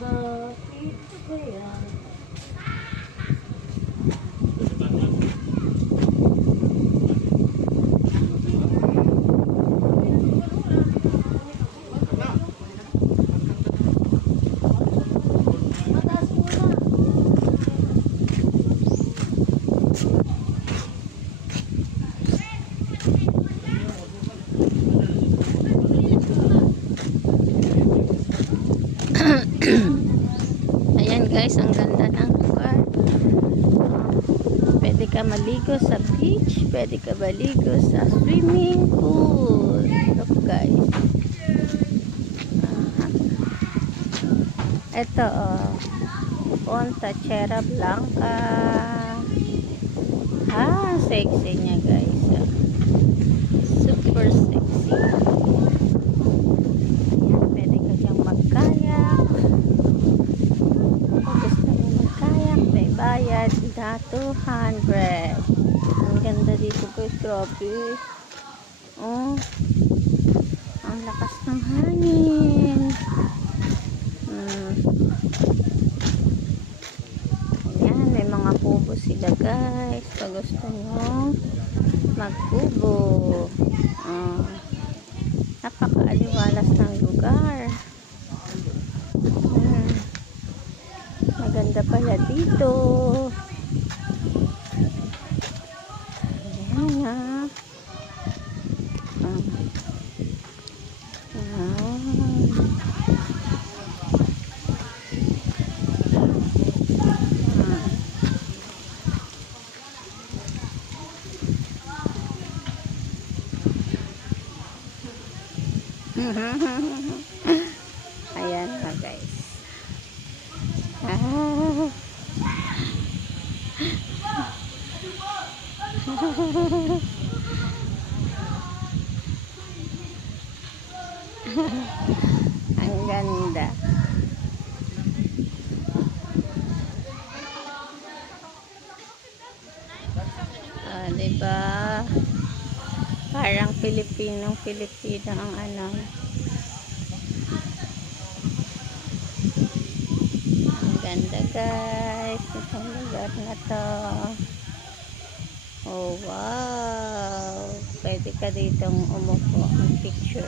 Bakit kaya? Mataas muna. Ayan guys, ang ganda ng lugar. Pwede ka maligo sa beach, pwede ka maligo sa swimming pool. Look guys. Ito Punta Cherra Blanca. Sexy niya guys. Super sexy. Ayan, pwede ka diyang magkayak. Kung gusto mo magkayak, may bayad na 200. Ang ganda dito guys, grabe. Ang lakas ng hangin. Ayan, may mga kubo sila guys. Pag gusto nyo magkubo. Napakaaliwalas ng lugar. Maganda pala dito. Ayan na. Ayan na guys. Ang ganda. Diba? Parang Pilipino ang ano. Ang ganda guys. Itong lugar na to. Oh wow. Pwede ka ditong umupo. Mag picture.